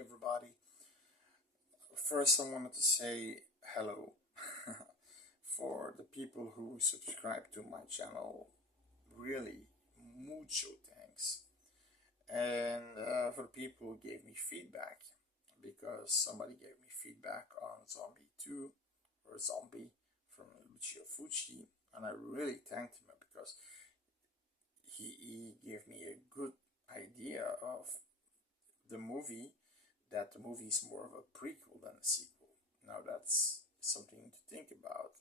everybody. First, I wanted to say hello for the people who subscribe to my channel. Really, mucho thanks. And for the people who gave me feedback, because somebody gave me feedback on Zombie 2 or Zombie from Lucio Fucci, and I really thanked him because he gave me a good idea of the movie, that the movie is more of a prequel than a sequel. Now that's something to think about.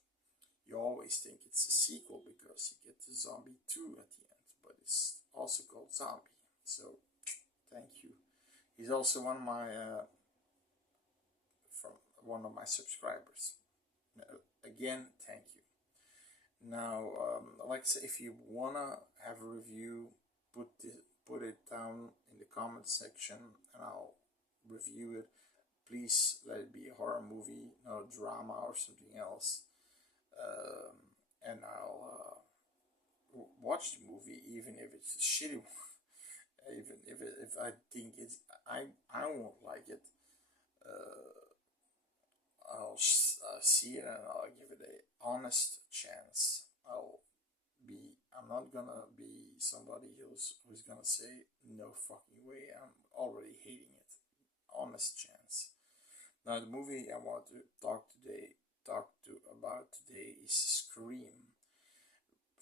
You always think it's a sequel because you get the Zombie 2 at the end, but it's also called Zombie. So thank you. He's also one of my subscribers. Again, thank you. Now, like I say, if you wanna have a review, put it down in the comment section, and I'll review it. Please let it be a horror movie, not a drama or something else. And I'll watch the movie, even if it's a shitty one. Even if I think I won't like it. I'll see it and I'll give it a honest chance. I'm not gonna be somebody who's gonna say no fucking way. I'm already hating it. Honest chance. Now the movie I want to talk about today is Scream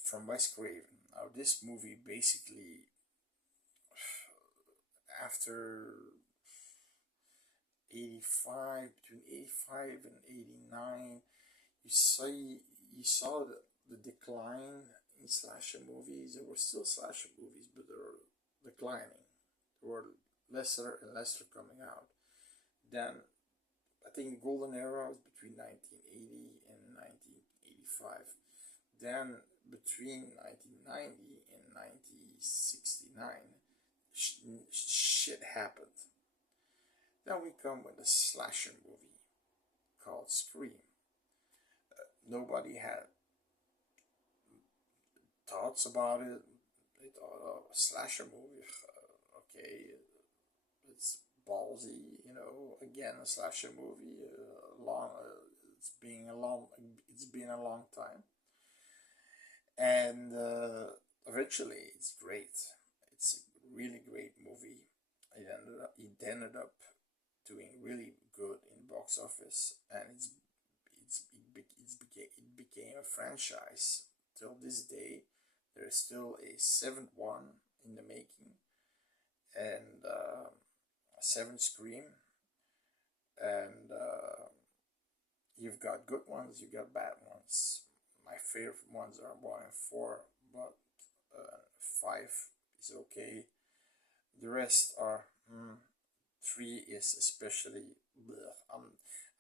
from Wes Craven. Now this movie basically, after 85, between 85 and 89, you saw the decline in slasher movies. There were still slasher movies, but they were declining. There were lesser and lesser coming out. Then I think the golden era was between 1980 and 1985. Then between 1990 and 1969, shit happened. Then we come with a slasher movie called Scream. Nobody had thoughts about it. They thought, oh, a slasher movie, okay, it's ballsy, again, a slasher movie, it's been a long time. And eventually it's great. It's a really great movie. It ended up doing really good in box office, and it became a franchise. Till this day, there is still a seventh one in the making, and a seventh Scream. And you've got good ones, you've got bad ones. My favorite ones are 1 and 4, but 5 is okay. The rest are 3 is especially bleh.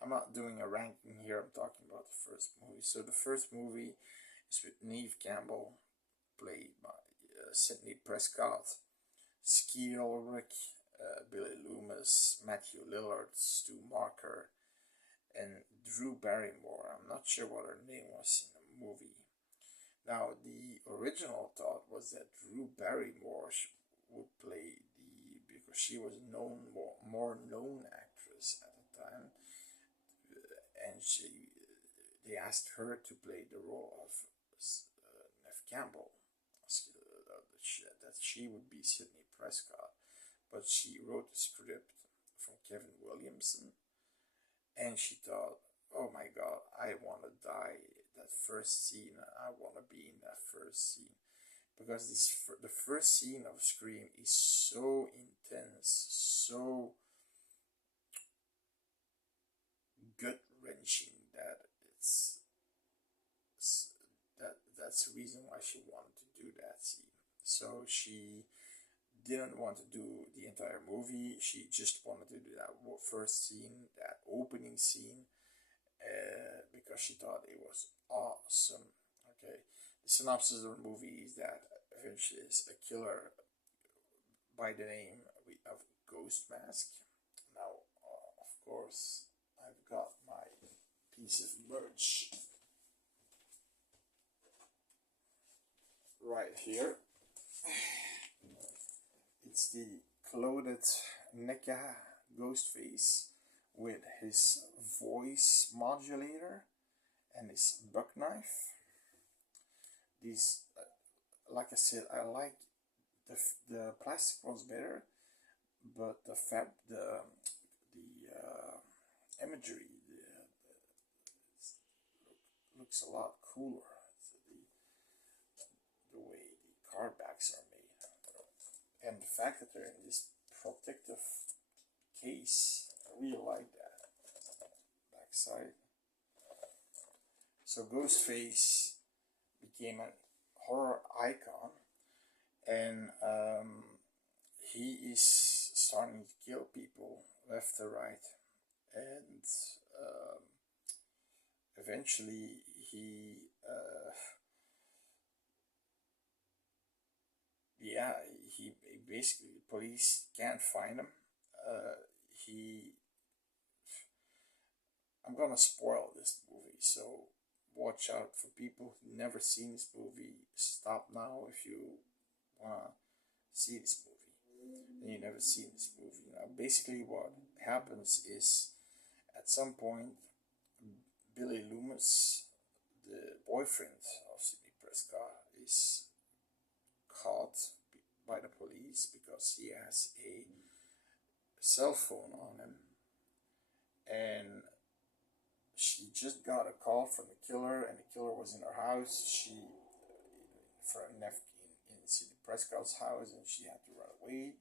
I'm not doing a ranking here. I'm talking about the first movie. So the first movie is with Neve Campbell, played by Sidney Prescott, Skeet Ulrich, Billy Loomis, Matthew Lillard, Stu Marker, and Drew Barrymore. I'm not sure what her name was in the movie. Now, the original thought was that Drew Barrymore would play because she was more known actress at the time, and they asked her to play the role of Neve Campbell, that she would be Sidney Prescott, but she wrote the script from Kevin Williamson, and she thought, oh my god, I want to die that first scene. I want to be in that first scene, because the first scene of Scream is so intense, so gut-wrenching that that's the reason why she wanted to do that scene. So she didn't want to do the entire movie. She just wanted to do that first scene, that opening scene, because she thought it was awesome. Okay, the synopsis of the movie is that eventually is a killer by the name of Ghost Mask. Now, of course, I've got my piece of merch right here. It's the clothed NECA Ghostface with his voice modulator and his buck knife. These, like I said, I like the plastic ones better, but the imagery looks a lot cooler. The way the card backs are made, and the fact that they're in this protective case, I really like that backside. So Ghostface became a horror icon, and he is starting to kill people left and right, and eventually yeah, he basically, the police can't find him. He I'm gonna spoil this movie, so watch out for people who never seen this movie. Stop now if you wanna see this movie and you never seen this movie. Now, basically, what happens is at some point, Billy Loomis, the boyfriend of Sidney Prescott, is caught by the police because he has a cell phone on him, and she just got a call from the killer, and the killer was in her house. In Sidney Prescott's house, and she had to run away.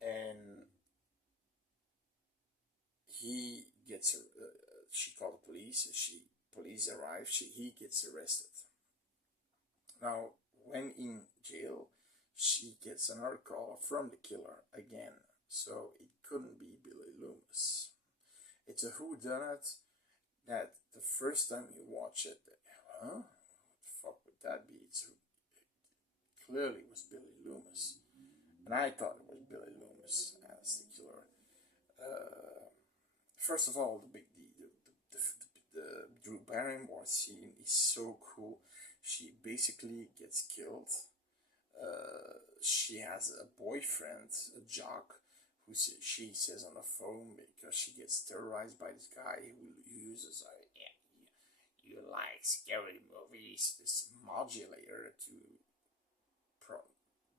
And he gets she called the police. Police arrive. He gets arrested. Now, when in jail, she gets another call from the killer again. So it couldn't be Billy Loomis. It's a whodunit that the first time you watch it, huh? What the fuck would that be? It clearly was Billy Loomis, and I thought it was Billy Loomis as the killer. First of all, the Drew Barrymore scene is so cool. She basically gets killed. She has a boyfriend, a jock, she says on the phone, because she gets terrorized by this guy who uses you like scary movies, this modulator to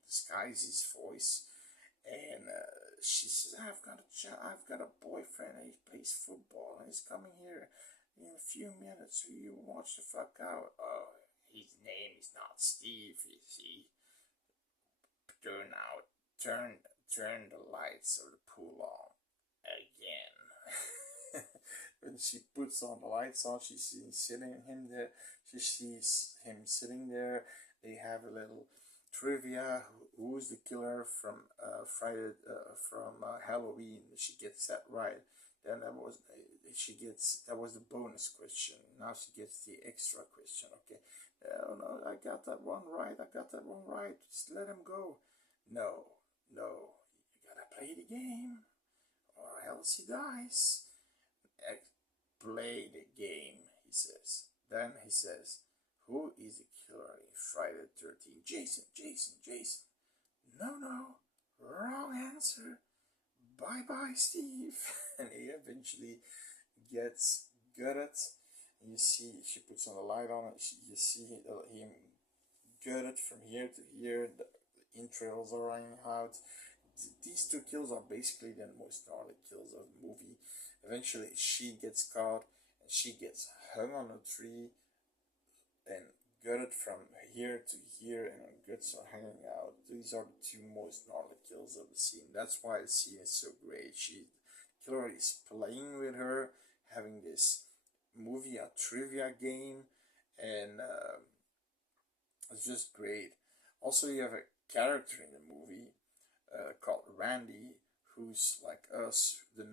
disguise his voice, and she says, I've got a boyfriend, and he plays football, and he's coming here in a few minutes, so you watch the fuck out. Oh, his name is not Steve, you see. Turn the lights of the pool on again. When she puts on the lights on, she sees him there. She sees him sitting there. They have a little trivia. Who's the killer from Halloween? She gets that right. Then that was the bonus question. Now she gets the extra question. Okay. Oh no, I got that one right. Just let him go. No, you gotta play the game, or else he dies. Play the game, he says. Then he says, who is the killer in Friday the 13th? Jason. No, wrong answer. Bye, Steve. And he eventually gets gutted. And you see, she puts on the light on it. You see him gutted from here to here. The entrails are running out. These two kills are basically the most gnarly kills of the movie. Eventually, she gets caught and she gets hung on a tree and gutted from here to here, and her guts are hanging out. These are the two most gnarly kills of the scene. That's why the scene is so great. Killer is playing with her, having this movie a trivia game, and it's just great. Also, you have a character in the movie called Randy, who's like us, the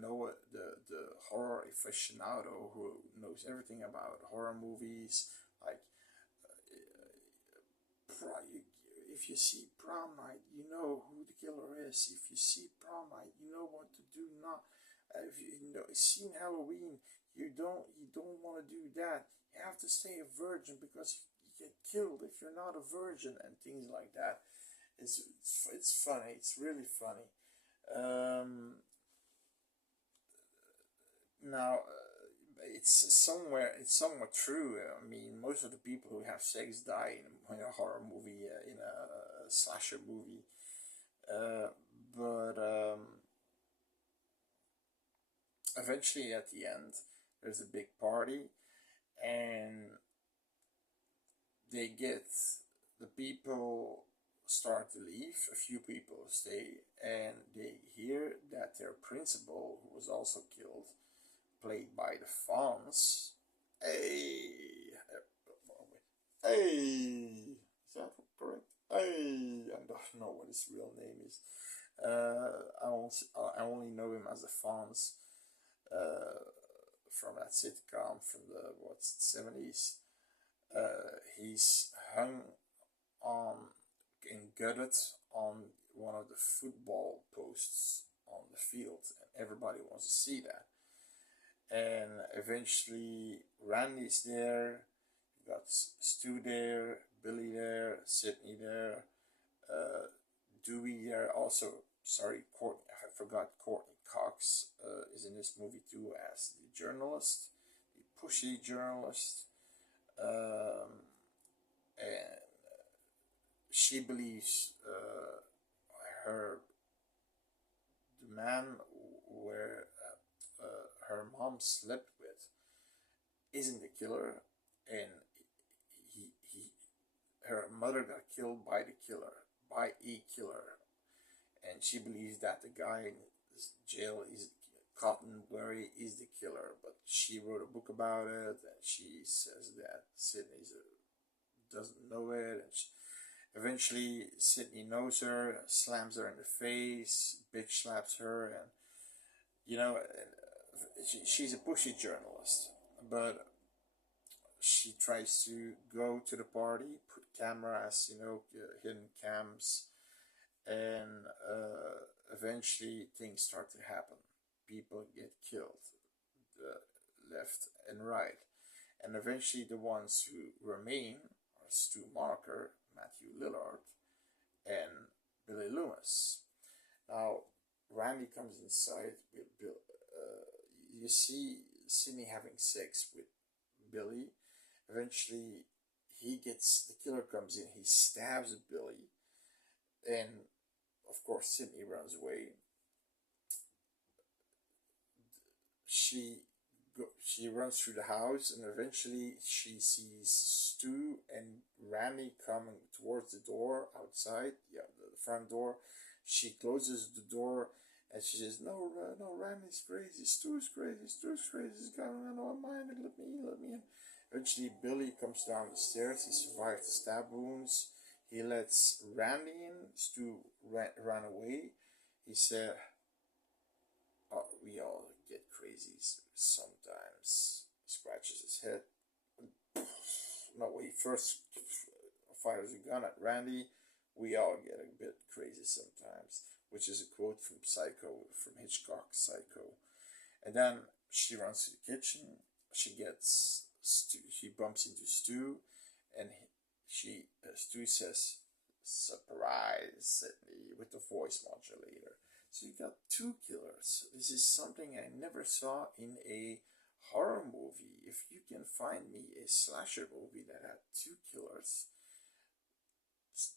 horror aficionado who knows everything about horror movies. Like, if you see Prom Night, you know who the killer is. If you see Prom Night, you know what to do. Not if you seen Halloween, you don't want to do that. You have to stay a virgin because you get killed if you're not a virgin, and things like that. It's funny. It's really funny. Now, it's somewhat true. I mean, most of the people who have sex die in a horror movie, in a slasher movie. Uh, but eventually, at the end, there's a big party, and they get the people start to leave. A few people stay, and they hear that their principal, who was also killed, played by the Fonz. Hey, hey, is that correct? Hey, I don't know what his real name is. I only know him as the Fonz, uh, from that sitcom from the what's it, 70s. He's hung on and gutted on one of the football posts on the field, and everybody wants to see that. And eventually, Randy's there, you got Stu there, Billy there, Sydney there, uh, Dewey there. Also, sorry, Courtney, I forgot Courtney Cox is in this movie too as the journalist, the pushy journalist. And she believes her the man where her mom slept with isn't the killer, and he her mother got killed by the killer, by a killer, and she believes that the guy in jail is Cottonberry is the killer, but she wrote a book about it, and she says that Sydney doesn't know it, and eventually Sydney knows her, slams her in the face, bitch slaps her, and you know, she's a pushy journalist, but she tries to go to the party, put cameras, hidden cams, and eventually things start to happen. People get killed, left and right, and eventually the ones who remain are Stu Marker, Matthew Lillard, and Billy Loomis. Now, Randy comes inside with Bill. You see Sidney having sex with Billy. Eventually, the killer comes in, he stabs Billy, and of course, Sidney runs away. She she runs through the house, and eventually she sees Stu and Randy coming towards the door outside, yeah, the front door. She closes the door and she says, "No, no, Randy's crazy. Stu's crazy. Stu's crazy. He's got no mind. Let me in." Eventually, Billy comes down the stairs. He survives the stab wounds. He lets Randy in. Stu ran away. He said, "Oh, we all get crazy sometimes." Scratches his head. No, he first fires a gun at Randy. "We all get a bit crazy sometimes," which is a quote from Psycho, from Hitchcock's Psycho. And then she runs to the kitchen. She gets Stu. She bumps into Stu, and Stu says, "Surprise, Sydney," with the voice modulator. So you got two killers. This is something I never saw in a horror movie. If you can find me a slasher movie that had two killers,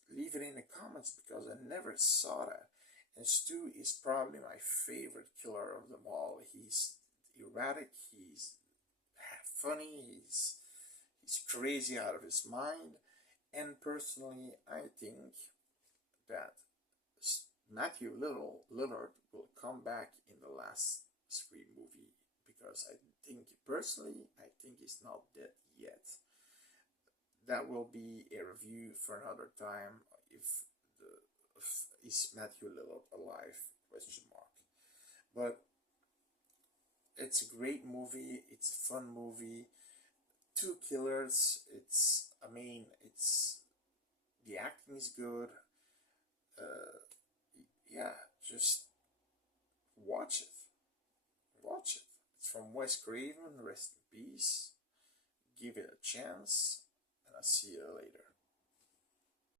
leave it in the comments, because I never saw that. And Stu is probably my favorite killer of them all. He's erratic, he's funny, he's crazy out of his mind. And personally, I think that Matthew Lillard will come back in the last Scream movie, because I think he's not dead yet. That will be a review for another time. Is Matthew Lillard alive? Question mark. But it's a great movie. It's a fun movie. Two killers. It's the acting is good. Yeah, just watch it. Watch it. It's from Wes Craven. Rest in peace. Give it a chance, and I'll see you later.